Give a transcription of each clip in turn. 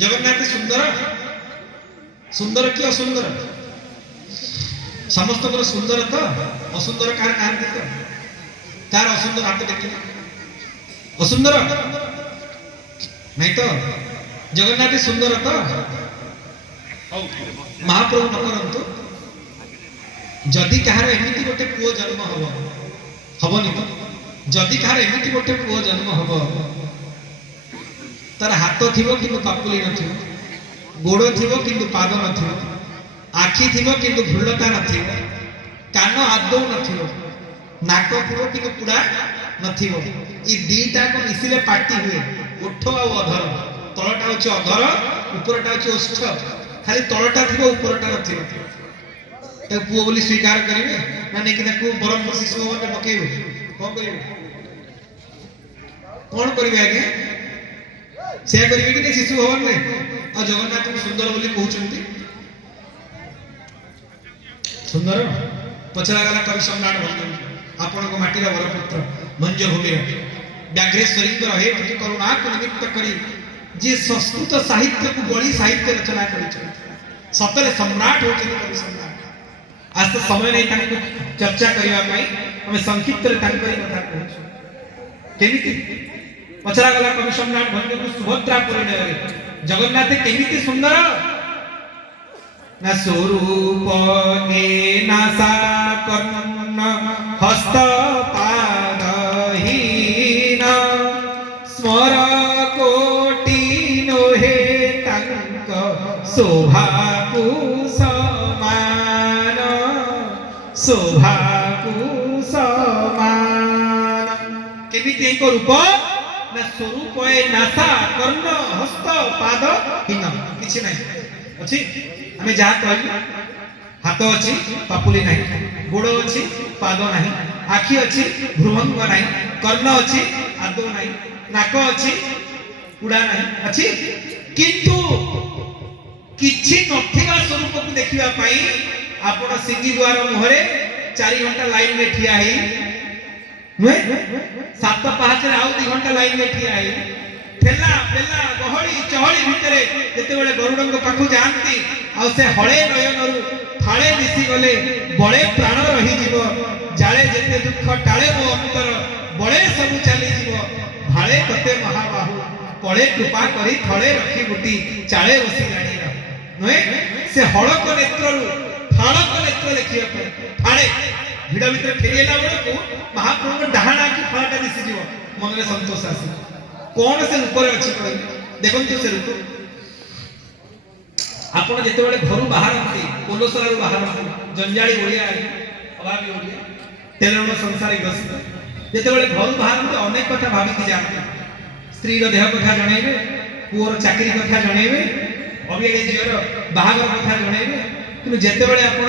जगन्नाथ सुंदर सुंदर कि असुंदर समस्त सुंदर तो असुंदर कार कार देख कार असुंदर हाथ देख असुंदर नहीं तो जगन्नाथ सुंदर तो महाप्रभु न करंतु जदि कहार एमती गोटे पुओ जन्म हबनी तो जदि कहार एमती गोटे पुओ जन्म हम तार हाथ थी कि पापुली न गोड़ थी कि पाद न आखि थी कि भूलता न कान आदौ न नाक थी कि पुड़ा न दीटा को मिसिले पार्टी हुए ओठ आ अधर तलटा हूँ अधर उपरटा हूँ ओष्ठ खाली तलटा थी उपरटा न पुओ बोली स्वीकार करेंगे ना नहीं बरम शिशु भवन पकेबे कौन करेंगे कौन करेंगे आगे से करेंगे कि शिशु भवन में और जगन्नाथ को सुंदर बोली कहते सुंदर पचरा गला कवि सम्राट भंज आपण को माटीर वरपुत्र भंज भूमि व्याघ्रेश्वरी हे टिके करुणा को निमित्त करी जे संस्कृत साहित्य को बड़ी साहित्य रचना कर सतरे सम्राट होते कवि सम्राट आज तो समय नहीं चर्चा करने हमें संक्षिप्त कथा केमिति पचरा गला कवि सम्राट भंज को सुभद्रा परिणय जगन्नाथ केमिति सुंदर न स्वरूप ने नासा कर्ण हस्त पादहीन स्मर कोटि नोहे तंक शोभाकु समान शोभाकु समान केमिति एक रूप न स्वरूप ए नासा कर्ण हस्त पादहीन किछि नहीं अछि हमें जहाँ कहलु हाथ अच्छी पापुली नहीं गोड़ अच्छी पाद नहीं आखि अच्छी भ्रूभंग नहीं कर्ण अच्छी आदौ नहीं नाक अच्छी उड़ा नहीं अच्छी किंतु किछि नथिबा स्वरूप को देखिबा पई आपण सिंगी द्वार मुहरे 4 घंटा लाइन में ठिया ही नुहे 7 5 आउ 2 घंटा लाइन में ठिया ही ठेला पेला गहड़ी चहड़ी भितरे जेते बेले गरुडंग पाखु जानती आ से हळे नयनरु फाळे दिसी गले बळे प्राण रही जीव जाळे जेते दुख टाळे मो अंतर बळे सब चली जीव भाळे कते महाबाहु पळे कृपा करी थळे रखी बुटी चाळे बसी गाड़ी नय से हळक नेत्ररु फाळक नेत्र देखिया पे फाळे भिड़ा भीतर फेरिला बेले को महाप्रभु डाहाणा की फाळटा दिसी जीव मनरे संतोष आसी कौन से ऊपर अच्छी देखो से रूप आपण जेते बेले घर बाहर कोलोसरा बाहर जंजाली ओडिया अभावी ओडिया तेलण संसारी ग्रसित जेते बेले घर बाहर अनेक कथा भाविकी जानते स्त्री रो देह कथा जणैबे पुओर चाकरी कथा जणैबे अबिएडे जियर बाहागर कथा जणैबे किंतु जेते बेले आपण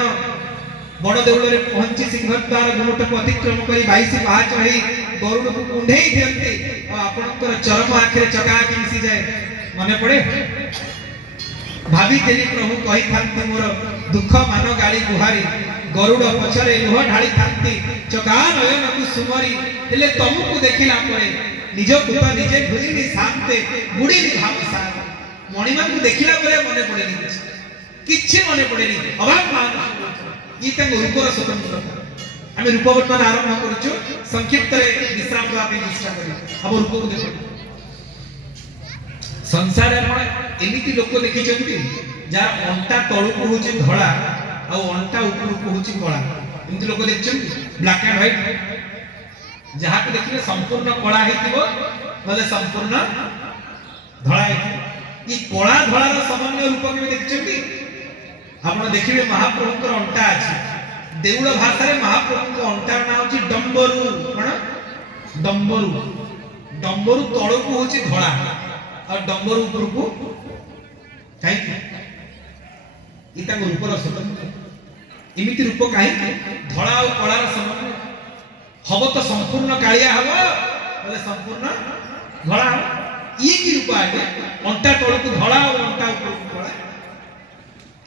बड़ देउल रे पहुंची सिंहद्वार गुमट को अतिक्रम करी 22 पाहाच रही गरुड़ को कुंढेई दियंती और आपनकर चरम आखिरे चका आखि मिसी जाए मने पड़े भाभी तेरी प्रभु कहि थांती मोर दुख मान गाड़ी गुहारी गरुड़ पछरे लोह ढाली थांती चका नयन को सुमरी हेले तमको देखिला परे निज पुत निजे भूली शांते बुड़ी भाव सार मणिमा को देखिला परे मने पड़ेनी किछि मने पड़ेनी अभाव मान ई तंग रूपर स्वतंत्र आमे रूप वर्तमान आरंभ करछु संक्षिप्त रे विश्राम दवा पे चेष्टा करी अब रूप को देखो संसार रे एमिति लोक देखि चंती जा अंटा तळु को होची धळा आ अंटा ऊपर को होची कळा एमिति लोक देखछन ब्लैक एंड व्हाइट जहा को देखिले संपूर्ण कळा हेतिबो नले संपूर्ण धळा हेति ई कळा धळा रो समन्वय रूप के देखछंती आपण देखिबे महाप्रभु को अंटा अछि देउळ भाषा रे महाप्रभु को अंटार नाम होची डंबरू कोन डंबरू डंबरू तळो को होची धळा और डंबरू ऊपर को काई इता रूप रो स्वतंत्र इमिति रूप काई धळा और कळा रो समन्वय हबो तो संपूर्ण कालिया हबो बोले संपूर्ण धळा ई की रूप आगे अंटा तळो को धळा और अंटा ऊपर को कळा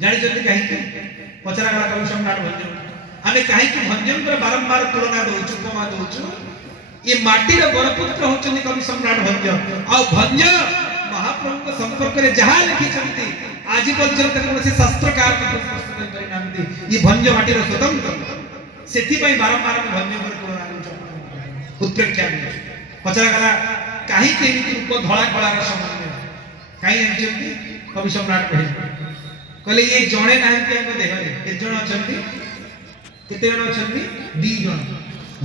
जानि जति काई पचरा गला कवि सम्राट भंजन आमे काहे कि भंजन पर बारंबार तुलना दोछु उपमा दोछु ये माटी रे बरपुत्र होचनी कवि सम्राट भंज आ भंज महाप्रभु संपर्क रे जहा लिखिछंती आज पर्यंत कोनोसी शास्त्रकार प्रस्तुत करि नांती ई भंज माटी रो स्वतंत्र सेथि पई बारंबार भंज पर कोन उत्प्रेक्षा पचरा गला काहे के रूप धळा कला रो संबंध काहे जानछंती कवि सम्राट कहले ये जणे नांती हम देह रे के जण अछंती केते जण अछंती 2 जण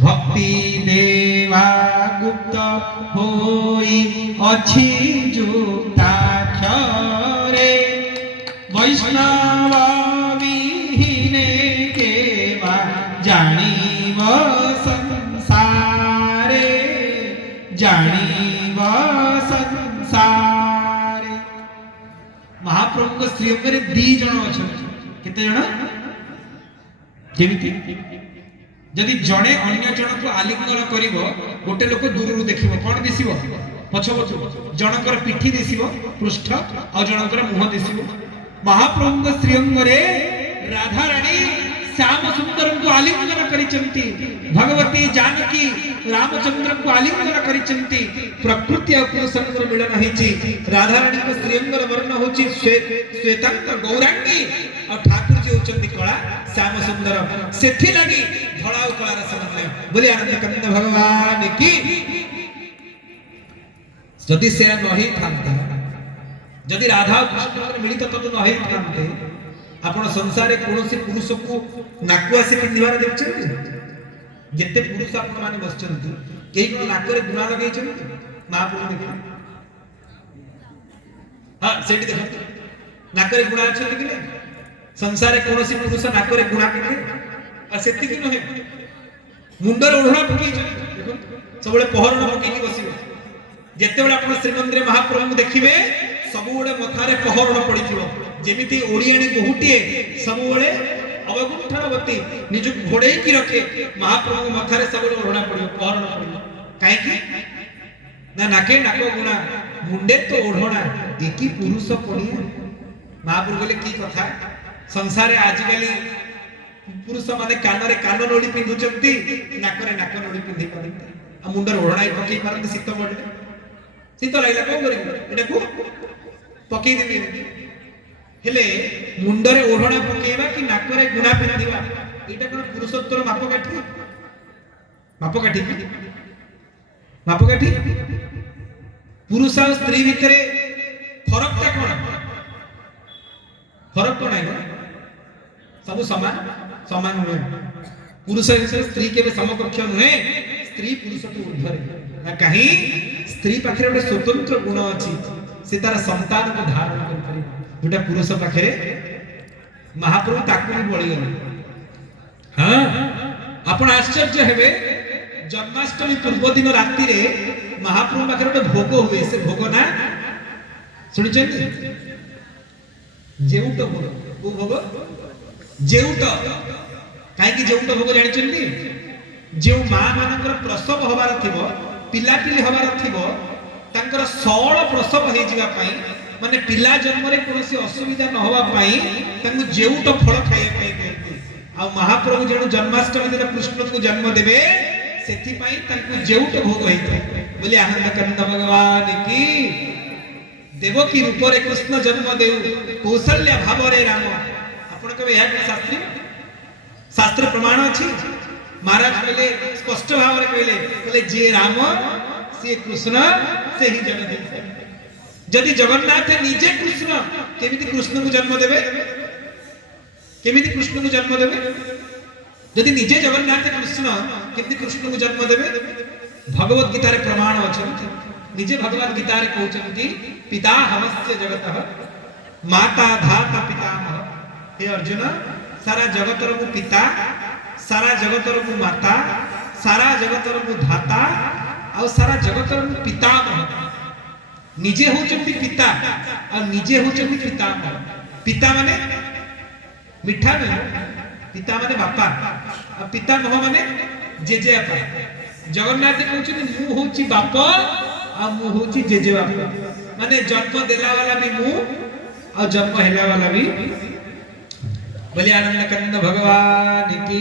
भक्ति देवा गुप्त होई अछि जुक्ताक्षरे वैष्णव विहीने केवा जानिव संसारे जानिव संसारे महाप्रभु श्रीअंग रे 2 जण अछंती केते जण जेमिति जदि जड़े अन्य जन को आलिंगन करिवो गोटे लोक दूर देखिवो कोन दिसिवो पछपछु जनकर पिठी दिसिवो पृष्ठ आ जनकर मुह दिसिवो महाप्रभु श्रीअंग रे राधा रानी श्याम सुंदर को आलिंगन करिचंती भगवती जानकी रामचंद्र को आलिंगन करिचंती प्रकृति और पुरुषंकर मिलन होईची राधा रानी को श्रीअंग रे वर्ण होची श्वेतांग गौरांगी और ठाकुर जी होचंती कला श्याम सुंदर सेथि लागि धड़ा कला रे समन्वय बोली आनंद कंद भगवान की जदि से नहीं थांते जदि राधा और कृष्ण मिलित तत्व नहीं थांते आपण संसार रे कोनोसी पुरुष को नाकु आसी पिंदिवार देखछन जते पुरुष आपण माने बसचंती केही को नाक रे गुणा लगैछन महाप्रभु देखि हां सेठी देखो नाक रे गुणा अछि कि संसार रे कोनोसी पुरुष नाक रे गुणा पिंदे आ सेति कि नहे मुंडर ओढणा पकी देखो सबले पहरण पकी बसिबो जते बेला आपण श्रीमंदिर महाप्रभु देखिबे सब बड़े मथारे पहरण पड़िथिबो जेमिति ओडियाणी बहुटिए सब बड़े अवगुंठनवती निज घोड़े की रखे महाप्रभु मथारे सब ओढणा पड़ियो पहरण पड़ियो काहे कि ना नाके नाको गुणा मुंडे तो ओढणा एकी पुरुष पड़िया महाप्रभु बोले की कथा संसार रे आजिकाली पुरुष माने कान रे कान नोडी पिंधुचंती नाक रे नाक नोडी पिंधि पारंती आ मुंडर ओढणा पकई पारंती शीत पड़ले शीत लागला को करिबो एटा को पकई देबी हेले मुंडरे ओढणा पकेइबा कि नाकरे गुणा पिंधिबा एटा कोन पुरुषत्वर मापकाठी मापकाठी पुरुष और स्त्री भितरे फरक ता कोन है सब समान हुए पुरुष और स्त्री के समकक्ष नुहे स्त्री पुरुष को ऊर्ध्वरे ना कहीं स्त्री पाखरे ଗୋଟେ स्वतंत्र गुण अछि से तार संतान को धारण कर पारे जोटा पुरुष पाखरे महाप्रभु ताकू भी बळी गले हां आपण आश्चर्य हेबे जन्माष्टमी पूर्व दिन रात्रि रे महाप्रभु पाखरे ଗୋଟେ भोग हुए से भोग ना सुनिछन जेउट भोग को भोग जेउट काहे कि जेउट भोग जानिछन जे मां मानकर प्रसव होबार थिबो पिला पिली होबार थिबो तांकर सौल प्रसव हे जिवा पाई माने पिला जन्म रे कोनोसी असुविधा न होबा पाई तांको जेउट फल खाए पाई देती आ महाप्रभु जण जन्माष्टमी दिन कृष्ण को जन्म देबे सेथि पाई तांको जेउट भोग होइते बोली आनंद कंद भगवान की देवकी रूप रे कृष्ण जन्म देउ कौशल्य भाव रे राम आपण कबे या शास्त्र प्रमाण अछि महाराज कहले स्पष्ट भाव रे कहले जे राम से कृष्ण से ही जन्म देते जदि जगन्नाथ निजे कृष्ण केमिति कृष्ण को जन्म देबे केमिति कृष्ण को जन्म देबे जदि निजे जगन्नाथ कृष्ण केमिति कृष्ण को जन्म देबे भगवत गीता रे प्रमाण अछंती निजे भगवत गीता रे कहउचंती पिता हमस्य जगतः माता धाता पितामह हे अर्जुन सारा जगतर को पिता सारा जगतर को माता सारा जगतर को धाता और सारा जगतर को पितामह निजे होचंती पिता और निजे होचंती पितामह पिता माने मिठा नहीं पिता माने बापा और पितामह माने जेजे आपा जगन्नाथ कहउचंती मु होची बाप और मु होची जेजे बापा माने जन्म देला वाला भी मु और जन्म हेला वाला भी बोले आनंद कंद भगवान की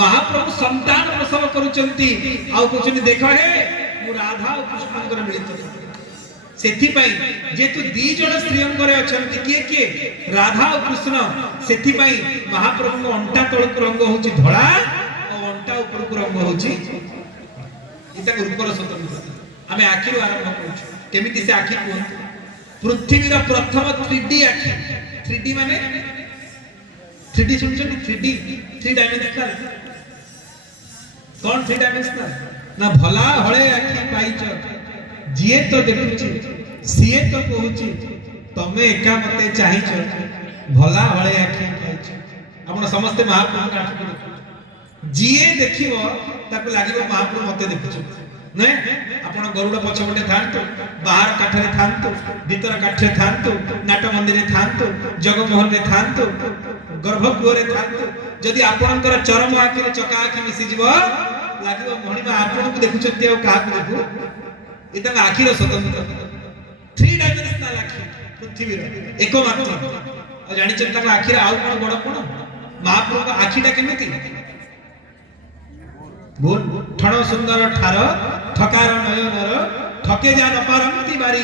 महाप्रभु संतान प्रसव करूचंती आउ कहउचंती देखो हे मु राधा और कृष्ण को मिलित सेथिपाई जेतु दी जण श्रीअंगरे अछंती किए किए राधा और कृष्ण सेथिपाई महाप्रभु को अंटा तळक रंग होची धळा और अंटा ऊपर को रंग होची इता रूपर स्वतंत्र आमे आखिर आरंभ करू केमिति से आखि को पृथ्वीर प्रथम 3D आखि 3D माने 3D सुनछन 3D 3 डायमेंशनल कौन 3 डायमेंशनल ना भला हळे आखि पाइछ जिए तो देखुची सीए तो कहूची तमे एका मते चाहिछ भला हळे आखि पाइछ आपण समस्त महाप्रभु का आखि जिए देखिबो ताको लागिबो महाप्रभु मते देखुछु नै आपण गरुड़ पछपटे थांतो बाहर काठरे थांतो भीतर काठरे थांतो नाट मंदिर थांतो जगमोहन रे थांतो गर्भगृह रे थांतो जदि आपणकर चरम आखि रे चका आखि मिसी जीवो लागिबो मणिमा आपण को देखुछती आ काहा को देखु इतना आखिर स्वतंत्र 3 डायमेंशनल आखि पृथ्वी एक मात्र और जानि चंता का आखिर आउ कोन बड़ कोन महाप्रभु का आखिटा केमिति बोल ठण सुंदर ठार ठकार नयनर ठके जा न पारंती बारी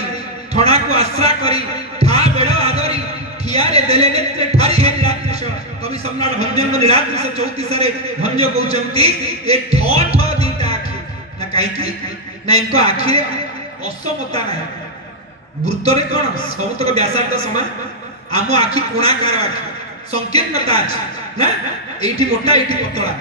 ठणा को आश्रा करी ठा बेड़ आदरी ठिया रे देले नेत्र ठारी हे रात्रिश कवि सम्राट भंजंग निरात्रिश 34 रे भंज कहउचंती ए ठ ठ दीटा आखि ना काई की ना इनको आखिरे असमता नहीं वृत्तरे कोन समतक व्यासार्ध समान आम आखि कोणाकार आखि संकीर्णता अछि ना एठी मोटा एठी पतला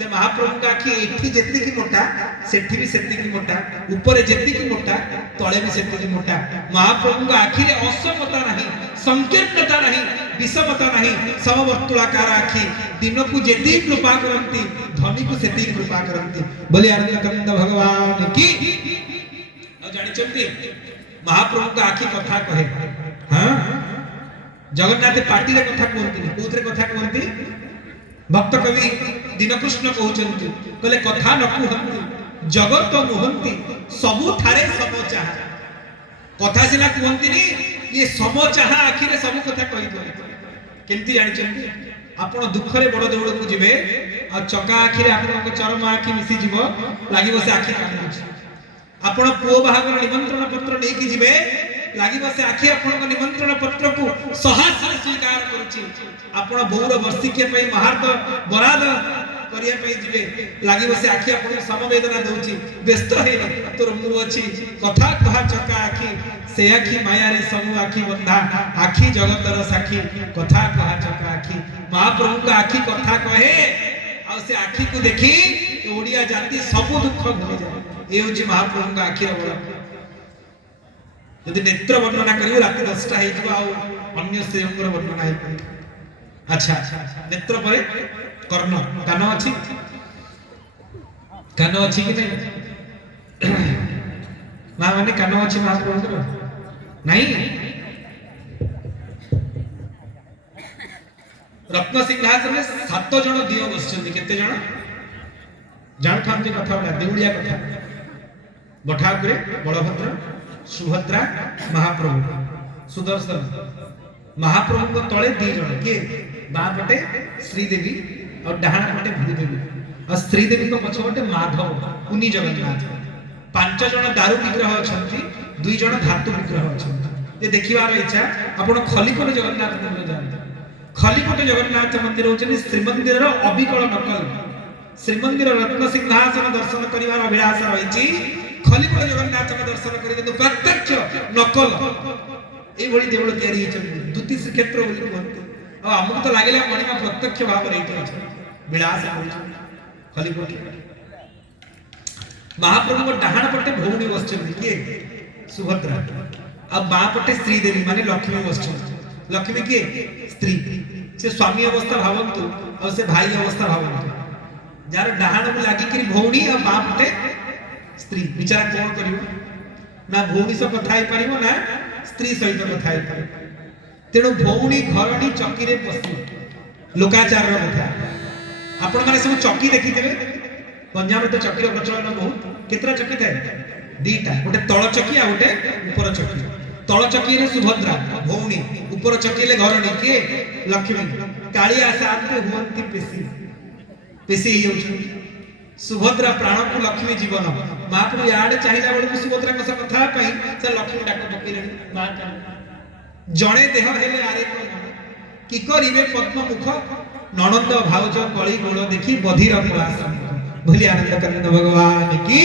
ले महाप्रभु का आखि एठी जेति की मोटा सेठी भी सेति की मोटा ऊपर जेति की मोटा तळे भी सेति की मोटा महाप्रभु का आखिरे असमता नहीं संकीर्णता नहीं विषमता नहीं समवर्तुलाकार आखि दिन को जेति कृपा करंती धनी को सेति कृपा करंती बोले आनंद भगवान की जानी चलती महाप्रभु का आखि कथा कहे हां जगन्नाथ पार्टी रे कथा कहंती कोथरे कथा कहंती भक्त कवि दीनकृष्ण कहउचंती कहले कथा न कहंती जगत मोहंती सबु ठारे समचाह कथा सिना कहंती नी ये समचाह आखि रे सब कथा कहि दो केमती जानि चलती आपण दुख रे बड़ देउळ को जिवे आ चका आखि रे आपण को चरम आखि मिसी जीवो लागिवो से आखि कांदुची आपण पुओ बाहागर निमंत्रण पत्र नेकी जिवे लागिबो से आखि आपण को निमंत्रण पत्र को सहस स्वीकार करूची आपण बहुर वर्षिके पई महार्त बराद करिया पई जिवे लागिबो से आखि आपण समवेदना दउची व्यस्त हे तोर मुंह अछि कथा कहा चका आखि से आखि माया रे समूह आखि बंधा आखि जगतर साखी कथा कहा चका आखि महाप्रभु का आखि कथा कहे आ से आखि को देखी ओडिया जाति सब दुख भूली जाए ए होची महाप्रभु का आखिर बड़ यदि नेत्र वर्णना करियो रात 10टा हे जबा आ अन्य श्रेयंगर वर्णना हे अच्छा नेत्र परे कर्ण कान अछि कि नहीं ना माने कान अछि महाप्रभु नहीं रत्न सिंहासन में 7 जण दियो बसचंदी केते जण जान खान कथा बड़ा देउड़िया कथा बठाकुरे बलभद्र सुभद्रा महाप्रभु सुदर्शन महाप्रभु को तळे दी जण के बा पटे श्रीदेवी और डाहाण पटे भूदेवी और श्रीदेवी को पछपटे माधव कुनी जगन्नाथ 5 जण दारू विग्रह अछंती 2 जण धातु विग्रह अछंती ये देखिबार इच्छा आपण खलीकोट जगन्नाथ मंदिर जान खलीकोट जगन्नाथ मंदिर होचनी श्रीमंदिर रो अबिकल नकल श्रीमंदिर रत्न सिंहासन दर्शन करिवार अभिलाष रहिछि खलीकोट जगन्नाथ का दर्शन करि किंतु प्रत्यक्ष नकल ए भली देवळ तयारी छै द्वितीय श्रीक्षेत्र बोली कहते आ हमको तो लागले मणिमा प्रत्यक्ष भाव रहितो छै विलास खलीकोट महाप्रभु को डाहाण पटे भौणी बसचंदी के सुभद्रा अब बा पटे श्रीदेवी माने लक्ष्मी बसचंदी लक्ष्मी के स्त्री से स्वामी अवस्था भावंतु और से भाई अवस्था भावंतु जार डाहाण में लागी कि भौणी और बा पटे स्त्री विचार कोन करियो ना भौणी से कथा ही परिबो ना स्त्री सहित कथा ही परिबो तेणु भौणी घरणी चक्की रे पसी लोकाचार रो कथा आपण माने सब चक्की देखिथिबे पंजाब तो चक्की रो प्रचलन बहुत केतरा चक्की थाए दीटा गोटे तळ चक्की आ गोटे ऊपर चक्की तळ चक्की रे सुभद्रा भौणी ऊपर चक्की ले घरणी के लक्ष्मी कालिया शांति हुवंती पेसी पेसी सुभद्रा प्राण को लक्ष्मी जीवन महाप्रभु याडे चाहिला बेलू सुभद्रा सह कथा से लक्ष्मी डाक पकईले माँ जड़े देह हेले आरे कि करिवे पद्म मुख ननंद भाउज कली गोल देखी बधिर प्रयास भूली आनंद कंद भगवान की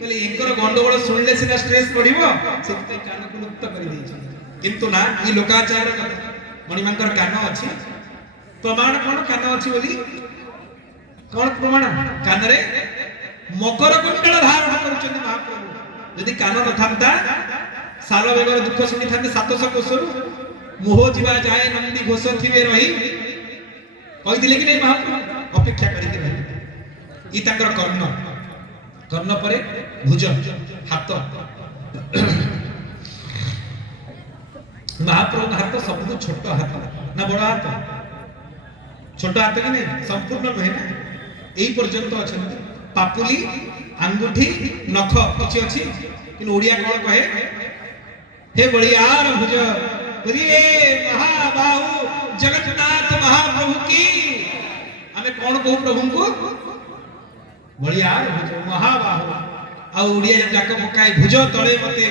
कहले इनकर गंडगोल सुनले सिना स्ट्रेस पड़िबो से कान को मुक्त कर दै किंतु ना ई लोकाचार मणिमांकर कान अछि प्रमाण कोन कान अछि बोली कौन प्रमाण कान रे मकर कुंडल धारण करूछन महाप्रभु यदि कान न थांता साल बेगर दुख सुनी थांते 700 कोसरु मोह जीवा जाए नंदी घोष थिबे रही कहि दिले कि नै महाप्रभु अपेक्षा करि रही ई ताकर कर्ण कर्ण परे भुज हाथ महाप्रभु हाथ सबु छोट हाथ ना बड़ हाथ छोट हाथ कि नै संपूर्ण नहे ना एई पर्यंत अछन पापुली अंगूठी नख किछि अछि कि ओडिया कोन कहे हे बलियार भुज रे महाबाहु जगन्नाथ महाप्रभु की हमें कौन कहू प्रभु को बलियार भुज महाबाहु आ ओडिया जाक पकाई भुज तळे मते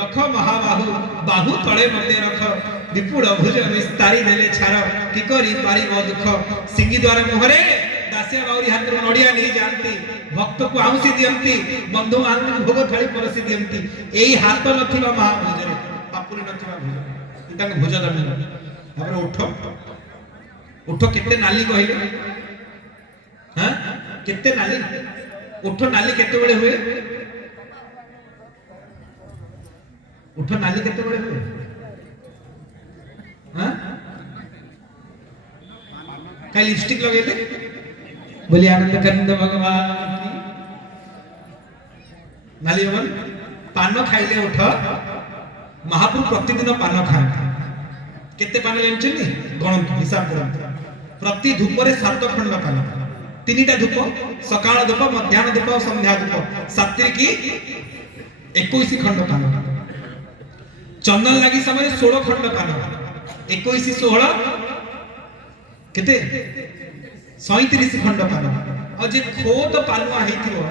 रख महाबाहु बाहु तळे मते रख विपुल भुज विस्तारी देले छार कि करी पारिबो दुख सिंगी द्वार मुहरे दासिया बाउरी हाथ रो नडिया नहीं जानती भक्त को आउसी दियंती बंधु बांधव भोग थाली परसी दियंती एई हाथ नथिबा महाभुज रे पापुरी नथिबा भुज इटा भुज दमे हमर उठ केते नाली कहिले हां केते नाली उठ नाली केते बेले हुए उठ नाली केते बेले हुए हां का लिपस्टिक लगेले बोली आनंद कंद भगवान की नाली मन पान खाइले उठ महाप्रभु प्रतिदिन पान खाते केते पान जानछनी गणन हिसाब करन प्रति धूप रे 7 खंड पान तीनटा धूप सकाळ धूप मध्याह्न धूप और संध्या धूप सात्री की 21 खंड पान चंदन लागी समय 16 खंड पान 21 16 केते 37 खंड पान और जे खोत पानुआ हेतिरो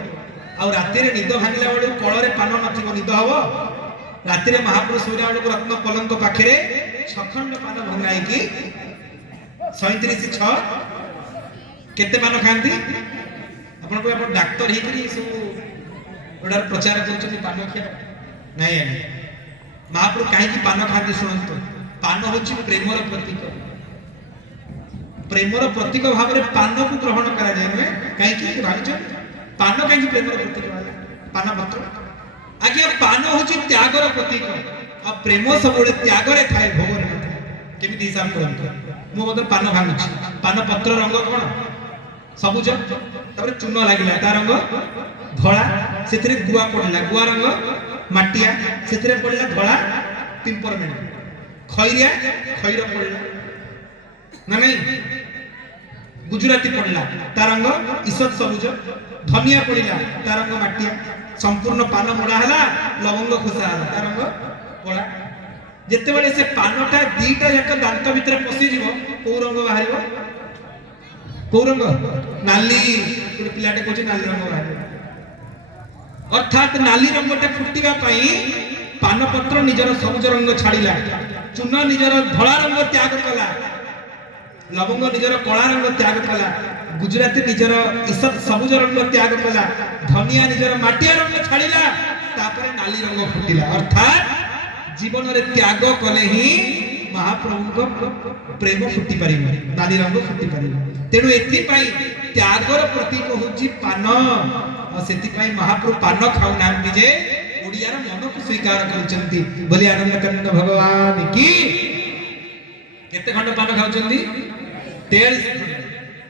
आ राति रे निद भांगला बेले कळ रे पान नथिबो निद हबो राति रे महाप्रभु सूर्य बेले रत्न पलंक पाखरे 6 खंड पान भंगाई की 37 6 केते पान खांती आपण को आपण डॉक्टर ही करी सो ओडर प्रचार करछनी पान खिया नाही आनी महाप्रभु काहे की पान खांती सुनंतो पान होची प्रेमर प्रतीक प्रेमर प्रतीक भाव रे पान को ग्रहण करा जाय रे काहे की भाबिछ पान काहे की प्रेमर प्रतीक पान पत्र आज्ञा पान होची त्यागर प्रतीक आ प्रेम सब त्याग रे थाए भोग रे केमिति हिसाब करंतो मो बदल पान भांगुची पान पत्र रंग कोन सबुज तबरे चून लागिला ता रंग धळा सेतरे गुआ पडला गुआ रंग माटिया सेतरे पडला धळा टेम्परमेंट खैरिया खैर पडला ना नहीं गुजराती पडला ता रंग ईसत सबुज धनिया पडला ता रंग माटिया संपूर्ण पान मोडा हला लवंग खोसा हला ता रंग पडा जेते बेले से पानटा दीटा जक दांत भितर पसी जीवो को रंग बाहरिबो को रंग नाली एक पिलाटे कोची नाली रंग बाहरिबो अर्थात नाली रंगटा फुटिबा पई पान पत्र निजर सबुज रंग छाडिला चून निजर धळा रंग त्याग कला लवंग निजर कला रंग त्याग कला गुजराती निजर ईसत सबुज रंग त्याग कला धनिया निजर माटिया रंग छाडिला तापरे नाली रंग फुटिला अर्थात जीवन रे त्याग कले ही महाप्रभु को प्रेम फुटी पारिबो नाली रंग फुटी पारिबो तेनु एथि पई त्यागर प्रतीक होची पान और सेति पई महाप्रभु पान खाउ नाम जे ओडियार मन को स्वीकार करचंती बोली आनंद कंद भगवान की केते खंड पान खाउचंती 43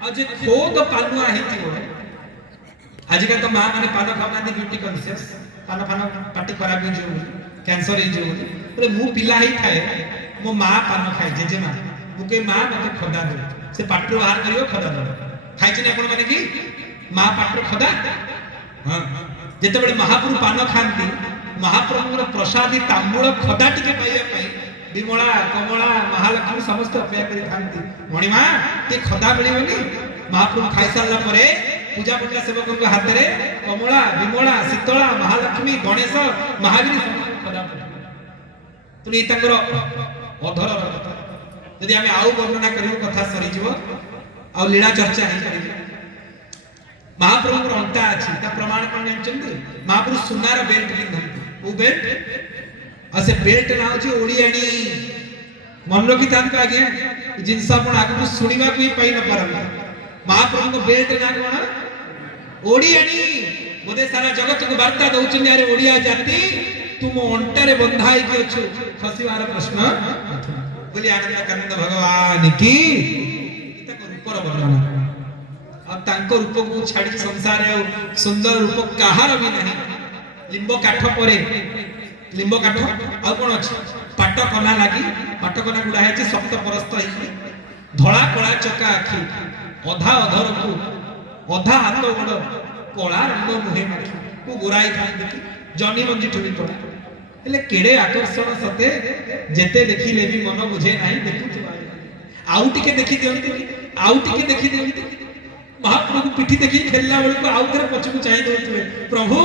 आ जे खोद पानुआ हेतिबो आजिका तो मां माने पान खाउनांती ब्यूटी कॉन्शियस पान पान पाटी खराब हो जो कैंसर हो जो बोले मु पिला ही खाए मो मां पान खाए जेजे मां मु के मां मते खदा दे से पाटरो बाहर करियो खदा दे खाइछ ने आपण माने की मां पाटरो खदा हां जेते बेले महाप्रभु पान खांती महाप्रभुर प्रसादी तांबूल खदा टिके पाइया पई विमला कमला महालक्ष्मी समस्त अपेक्षा करी थांती मणिमा ते खदा मिलिबनी महाप्रभु खाइ सारला परे पूजा पंडा सेवक हाथ में कमला विमला शीतला महालक्ष्मी गणेश महावीर तुम अधर यदि आम आउ वर्णना कर कथा सरी आ लीला चर्चा महाप्रभु अंटा अच्छी प्रमाण कौन जानते महाप्रभु सुनार बेल्ट पिंधती वो बेल्ट और से बेल्ट ना हूँ ओडियाणी मन रखी था आज्ञा जिनस आगे शुणा भी पाई न पार महाप्रभु बेल्ट ना कौन ओडियाणी बोधे सारा जगत को वार्ता दौरान अरे ओडिया जाति तुम अंटारे बंधाई के अच्छु खसवार प्रश्न बोली आनंद कानंद भगवान की रूपर वर्णना अब रूप को छाड़ी संसार सुंदर रूप कहार भी नहीं लिंब काठ पर लिंब काठ आ कौन अच्छे पाट कना लगी पाट कना गुड़ा है सप्त परस्त धड़ा कला चका आखि अधा अधर को अधा हाथ गोड़ कला रंग मुहे माखी को गोराई था देखी जनी मंजी ठुरी पड़ा हेले केड़े आकर्षण सते जेते देखिले भी मन बुझे नाही देखु आउ टिके देखि दियंती आउ टिके देखि दियंती महाप्रभु पिठी देखि खेलला बेल को आउ थरे पछकु चाहि दोथुए प्रभु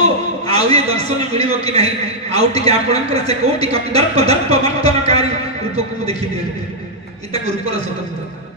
आउ ये दर्शन मिलिबो कि नहीं आउ टिके आपणकर से कोटि दर्प दर्प वर्तनकारी रूप को देखि दियंती इता को रूपर स्वतंत्र